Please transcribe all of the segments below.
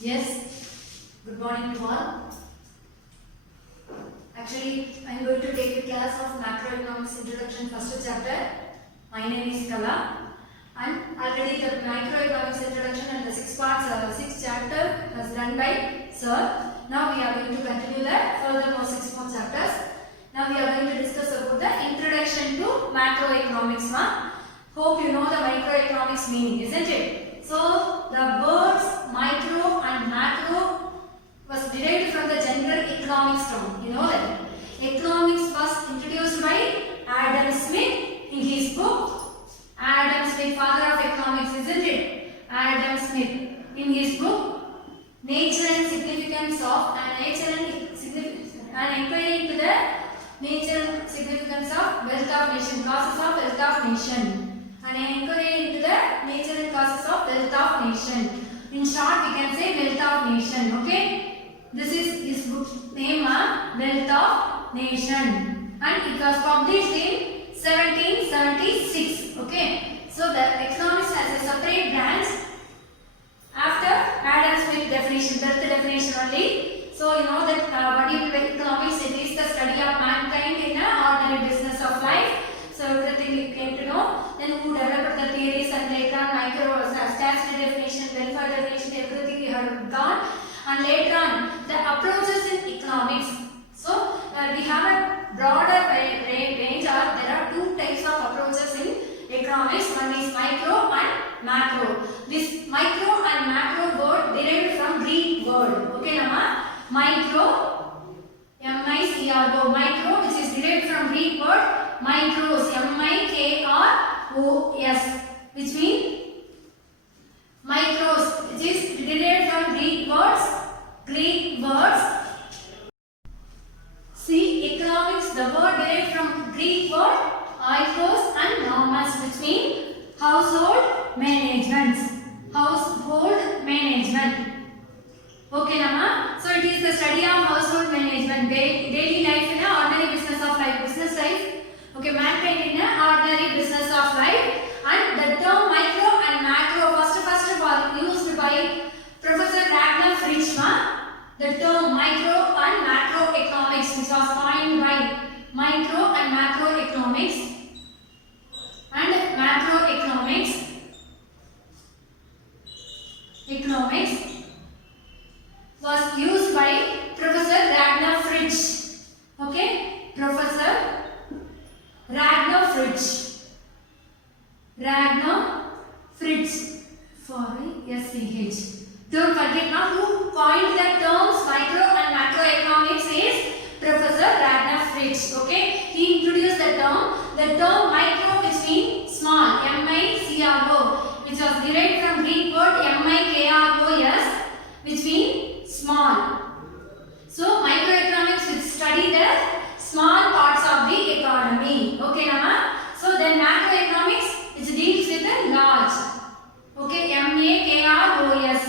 Yes, good morning to all. Actually, I am going to take a class of macroeconomics introduction first chapter. My name is Kala. And already the microeconomics introduction and the six chapter was done by Sir. Now we are going to continue the furthermore 6 more chapters. Now we are going to discuss about the introduction to macroeconomics. Hope you know the microeconomics meaning, isn't it? So the words micro and macro was derived from the general economics term. You know that. Economics was introduced by Adam Smith in his book. Adam Smith, father of economics, isn't it? Adam Smith in his book Nature and Significance of an inquiry into the nature and significance of wealth of nation, causes of wealth of nation. An inquiry into the nature and causes of wealth of nation. In short, we can say wealth of nation. Okay, this is his book name, Wealth of Nation, and it was published in 1776. Okay, so the economics has a separate branch after Adam Smith definition, wealth definition only. So you know that what is economics? It is the study of mankind in an ordinary business of life. So everything you came to know. Then who developed the theories and later on micro statutory definition, welfare definition, everything we have gone. And later on the approaches in economics. So we have a broader range, or there are two types of approaches in economics. One is micro and macro. This micro and macro word derived from Greek word. Okay, Nama? Micro, M-I-C-R-O, micro, which is derived from Greek word micros, M-I-K-R-O-S, which means micros, which is derived from Greek words. See, economics, the word derived from Greek word oikos and nomos, which means household management. Okay, Nama. So it is the study of household management, daily life in an ordinary business of life, business life. Okay, mankind in an ordinary business of life. And the term micro and macro first of all used by Professor Ragnar Frischma. The term micro and macro economics, which was coined by micro and macro economics, and macro economics was used by Professor Ragnar Frisch. Okay, Professor Ragnar Frisch, S-C-H. Don't forget now who coined the terms micro and macroeconomics is Professor Ragnar Frisch. Okay, he introduced the term micro, which means small, M-I-C-R-O, which was derived from Greek word M-I-K-R-O-S, which means small. So microeconomics which study the small parts of the economy. Okay, Nama? So then macroeconomics which deals with the large. Okay, M-A-K-R-O-S.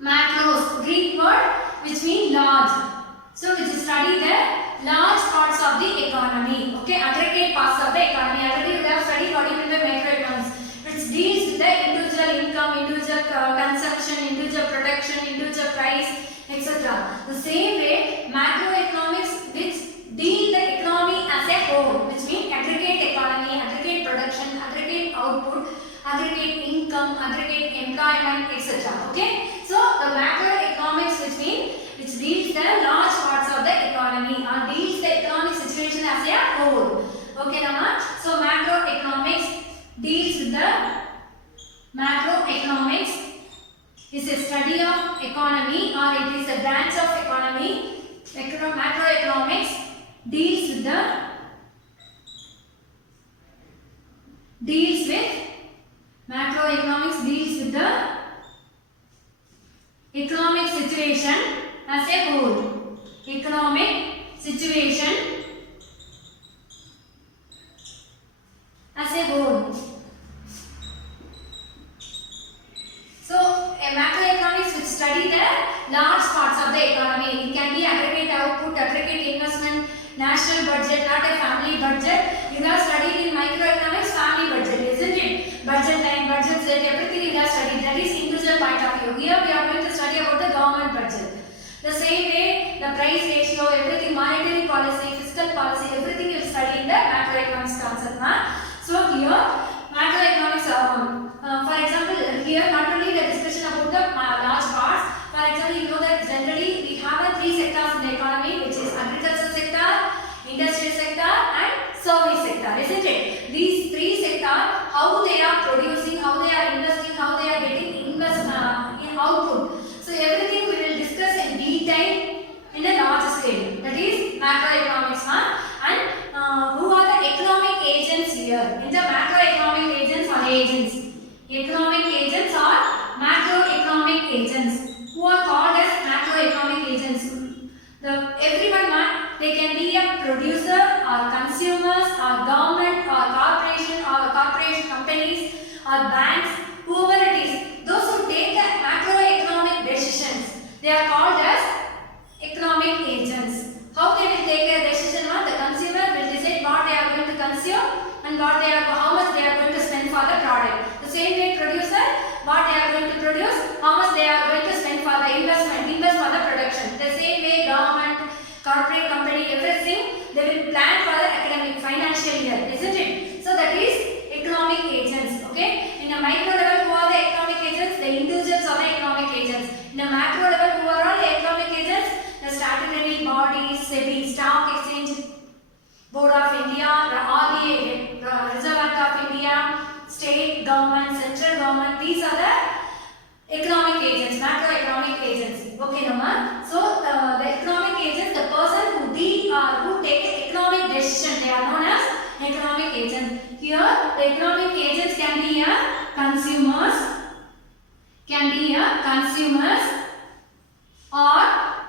Macros, Greek word which means large. So which study the large parts of the economy. Okay, aggregate parts of the economy. Already we have studied what is the macroeconomics. It deals with the individual income, individual consumption, individual production, individual price, etc. The same way macroeconomics which deal the economy as a whole, which means aggregate economy, aggregate production, aggregate output, aggregate income, aggregate employment, etc. Okay, so the macroeconomics which deals the large parts of the economy or deals the economic situation as a whole. Okay, Nama? So macroeconomics deals with the macroeconomics is a study of economy, or it is a branch of economy. Macroeconomics deals with the economic situation as a whole. Economic situation as a whole. So a macroeconomics which study the large parts of the economy. It can be aggregate output, aggregate investment, national budget, not a family budget. You have studied in microeconomics family budget, isn't it? Budget line, budget set, everything you have here we are going to study about the government budget. The same way, the price ratio, everything, monetary policy, fiscal policy, everything you study in the macroeconomics concept. So here, macroeconomics, for example, here not only the discussion about the large parts. For example, you know that generally we have three sectors in the economy, which is agriculture sector, industrial sector, and service sector, isn't it? These three sectors, how they are producing, how they are investing, how they are getting in output. So everything we will discuss in detail in a large scale. That is macroeconomics. And who are the economic agents here? In the macroeconomic agents or agents? Economic agents or macroeconomic agents? Who are called as macroeconomic agents? Everyone, they can be a producer or consumers or government or corporation companies or banks, whoever it is. Those who take the macroeconomic decisions, they are called as economic agents. How they will take a decision? The consumer will decide what they are going to consume and how much they are going to spend for the product. The same way producer, what they are going to produce, how much they are going to spend for the invest for the production. The same way government, corporate company, everything, they will plan for the academic financial year, isn't it? So that is economic agents. Okay. In a micro level, who are the economic agents? The individuals are the economic agents. In a macro level, who are all the economic agents? The statutory bodies, SEBI, Stock Exchange Board of India, the RBI, the Reserve Bank of India, state government, central government. These are the economic agents, macroeconomic agents. Okay, Nama. So the economic agents, the person who take economic decision, they are known as economic agents. Here, the economic agents can be consumers, or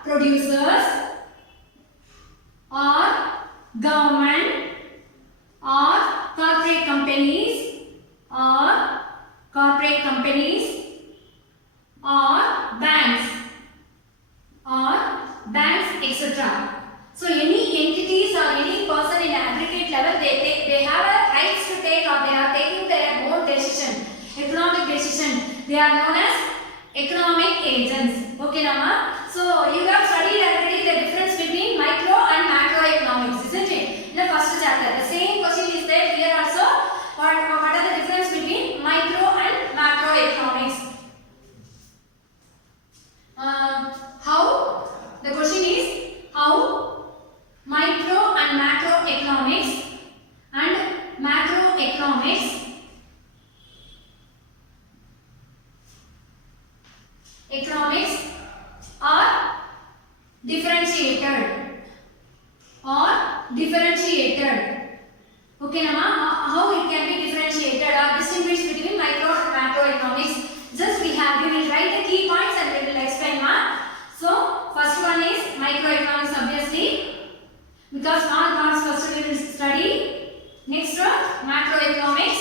producers, or government, or corporate companies, or banks, etc. So any entities or any person in aggregate level, they have a rights to take, or they are taking their own decision, economic decision. They are known as economic agents. Okay, Nama. So you have studied already the difference between micro and macroeconomics, isn't it? In the first chapter, the same question is there here also. What are the difference between micro and macroeconomics? How? The question is how micro and macroeconomics are differentiated. Okay, Nama, how it can be differentiated or distinguished between micro and macroeconomics? Just we will write the key points and we will explain. So first one is microeconomics, obviously, because small parts first we will study. Next one, macroeconomics.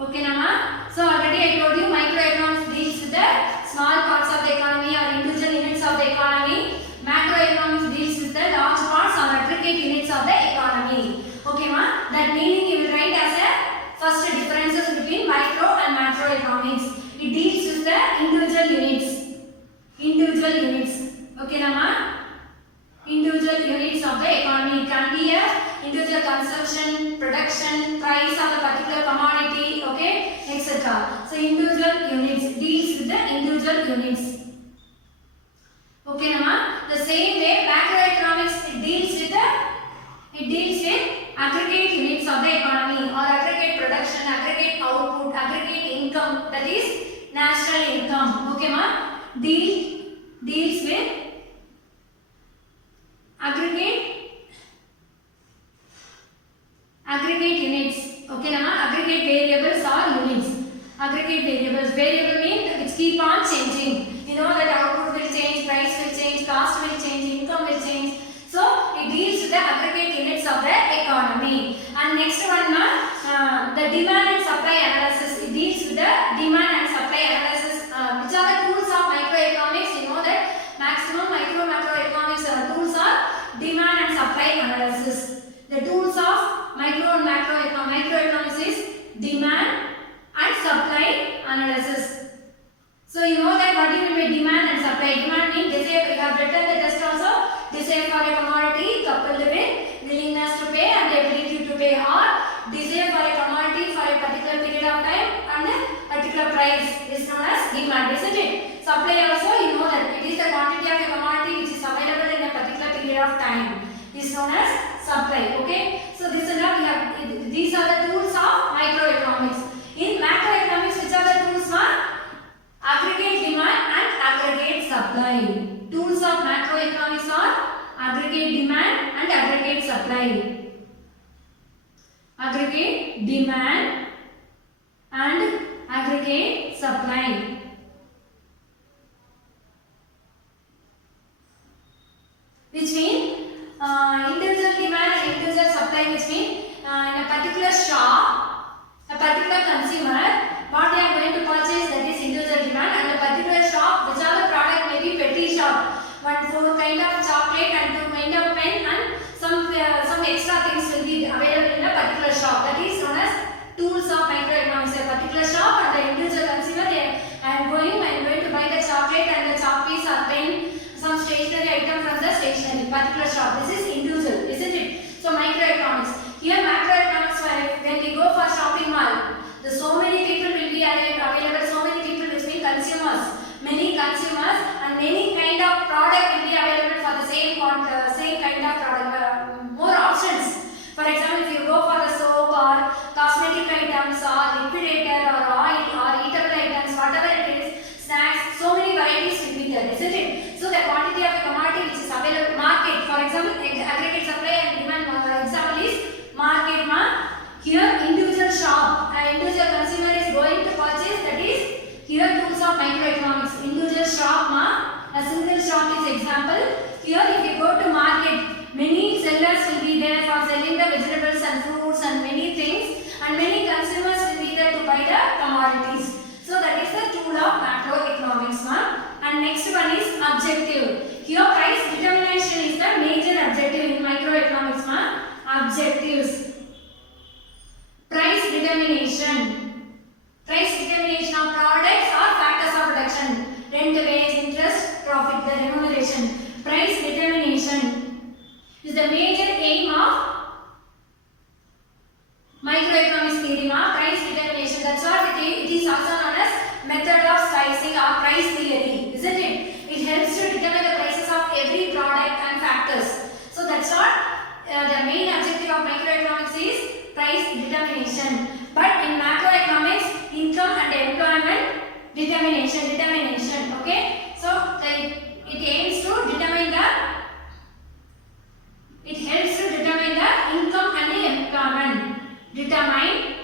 Okay, Nama. So already I told you microeconomics deals with the small parts of the economy or individual units of the economy. Macroeconomics deals with the large parts or aggregate units of the economy. Okay, ma? That meaning you will write as a first differences between micro and macroeconomics. It deals with the individual units. Okay, Nama? Individual units of the economy. It can be a individual consumption, production, price of a particular commodity, okay, etc. So individual units deals with the individual units. Okay, Nama. The same way macroeconomics it deals with aggregate units of the economy or aggregate production, aggregate output, aggregate income, that is national income. Okay, ma? Deals with aggregate units. Okay, Nama? Aggregate variables or units. Aggregate variables. Variable means which keep on changing. You know that output will change, price will change, cost will change, income will change. So it deals with the aggregate units of the economy. And next one, the demand and supply analysis. It deals with the demand and supply analysis. Which are the tools of microeconomics? You know that maximum macroeconomics tools are demand and supply analysis. The tools of micro and macroeconomics is demand and supply as supply. Okay, so this is what we have. These are the tools of microeconomics. In macroeconomics, which are the tools for aggregate demand and aggregate supply? Tools of macroeconomics are aggregate demand and aggregate supply. Aggregate demand and aggregate supply. Which mean individual demand and individual supply, which mean in a particular shop, a particular consumer, what they are going to purchase, that is individual demand, and a particular shop, which are the product may be petty shop, one for kind of chocolate and two kind of pen and some extra things will be available in a particular shop. That is known as tools of microeconomics. A particular shop and the individual consumer, I am going to buy the chocolate and the chalk piece or pen, some stationery item from the stationery particular shop. This is individual, isn't it? So macroeconomics. Here macroeconomics, when we go for shopping mall, so many people will be available. So many people, which mean consumers. Many consumers and many kind of product will be available for the same kind of product. More options. For example, if you go for the soap or cosmetic items or liquidator or oil or eatable items, whatever it is, snacks, so many varieties will be there, isn't it? So the quantity of a commodity which is available market. For example, aggregate supply and demand example is market. Here individual shop, an individual consumer is going to purchase, that is here tools of microeconomics. Individual shop, a single shop is example. Here if you go to market, many sellers will be there for selling the vegetables and fruits and many things, and many consumers will be there to buy the commodities. So that is the tool of macroeconomics. And next one is objective. Here price determination is the major objective in microeconomics. Objectives. Price determination. Price determination of products or factors of production. Rent, wage, interest, profit, the remuneration. Price determination is the major aim of microeconomics theory. Price determination. That's what it is also known as method of slicing or price theory, isn't it? It helps to determine the prices of every product and factors. So that's what the main objective of microeconomics is price determination. But in macroeconomics, income and employment determination. Okay. So it aims to determine the. It helps to determine the income and the employment. Determine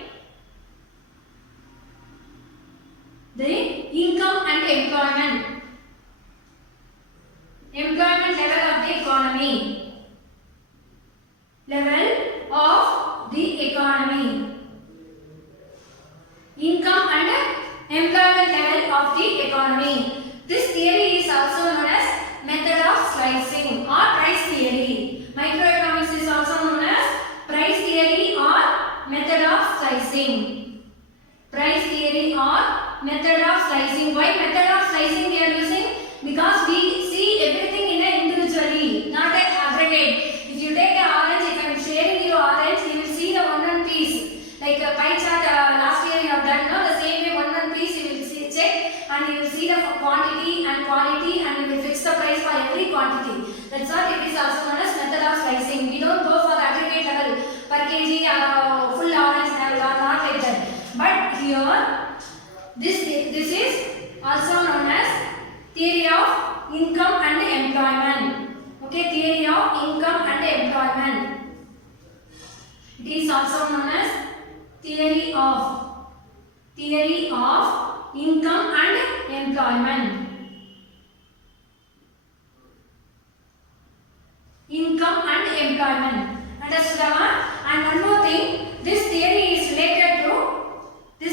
the income and employment. Employment level of the economy. Level of the economy. Income and employment level of the economy. This theory is also known as method of slicing or price theory. Microeconomics is also known as price theory or method of slicing. Price theory or method of slicing. Why method of slicing we are using? Because we see everything in a individually, not an aggregate. If you take an orange, if I am sharing you orange, you will see the one piece. Like a pie chart last year you have done, no? The same way one piece you will see, check, and you will see the quantity and quality, and you will fix the price for every quantity. That's what it is also known as method of slicing. We don't go for the aggregate level per kg or full orange level, or not like that. But here, this is also known as theory of income and employment. Okay, theory of income and employment. It is also known as theory of income and employment. Income and employment. Understood? And one more thing, this theory is related to the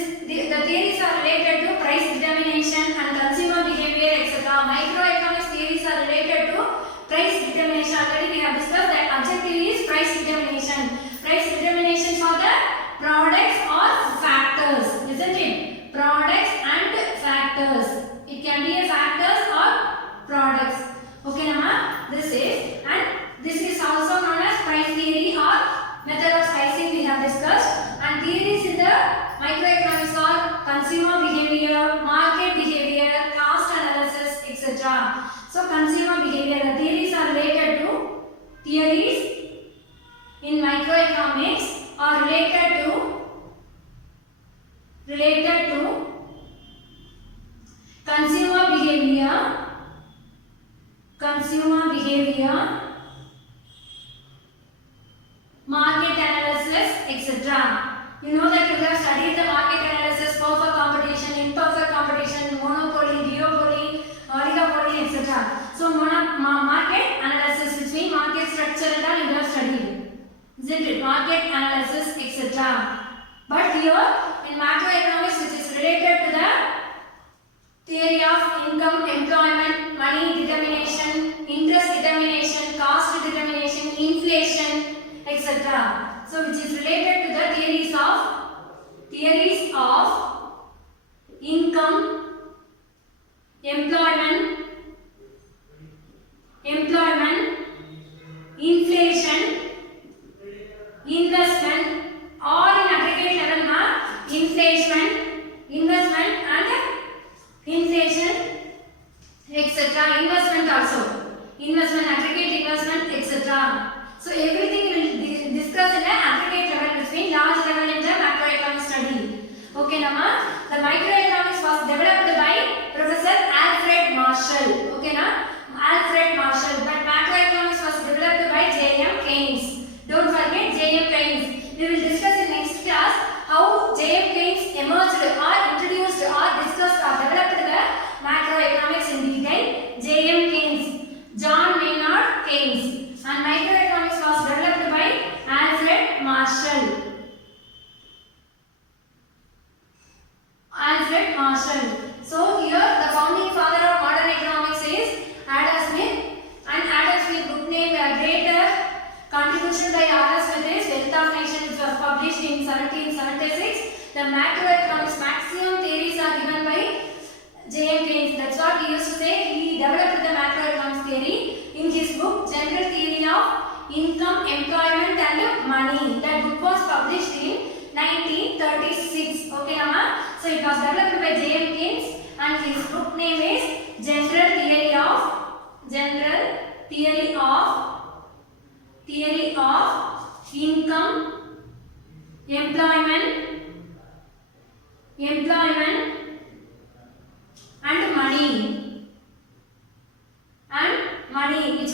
theories are related to price determination and consumer behavior, etc. Microeconomics theories are related to price determination. Already we have discussed that objective is price determination. Price determination for the products or factors, isn't it? Products and factors. It can be a factors or products. Okay, Nama? This is also known as price theory or market analysis, etc. You know that you have studied the market analysis, perfect competition, imperfect competition, monopoly, duopoly, oligopoly, etc. So, market analysis, which means market structure and all you have studied, isn't it? Market analysis, etc. But here in macroeconomics, which is related to the theory of income, employment, money determination, interest determination, cost determination, inflation, etc. So, which is related to the theories of income, employment, inflation, investment, all in aggregate level mark, inflation, investment and inflation, etc. Investment also, investment, aggregate investment, etc. So everything we will discuss in an aggregate level between large level in the macroeconomic study. Okay, Nama. The microeconomics was developed by Professor Alfred Marshall. Okay, na? Alfred Marshall. But macroeconomics was developed by J.M. Keynes. Don't forget J.M. Keynes. We will discuss in next class how J.M. Keynes emerged or introduced or discussed or developed the macroeconomics in detail. J.M. Keynes, John Maynard Keynes, and microeconomics was developed by Alfred Marshall. Alfred Marshall. So here the founding father of modern economics is Adam Smith, and Adam Smith book name a greater contribution by Adam Smith is Wealth of Nations, which was published in 1776. The macroeconomics maximum theories are given by J.M. Keynes. That's what he used to say. He developed the macroeconomics theory in his book General Theory of Income, Employment and Money. That book was published in 1936. Okay, Amma? So it was developed by J.M. Keynes and his book name is General Theory of Income, Employment and money, which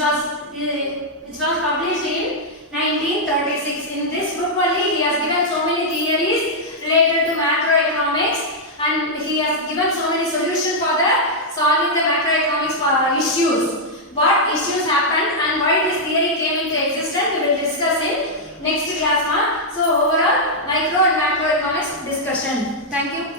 was published in 1936. In this book only he has given so many theories related to macroeconomics, and he has given so many solutions for the solving the macroeconomics issues. What issues happened and why this theory came into existence, we will discuss in next class. So overall micro and macroeconomics discussion. Thank you.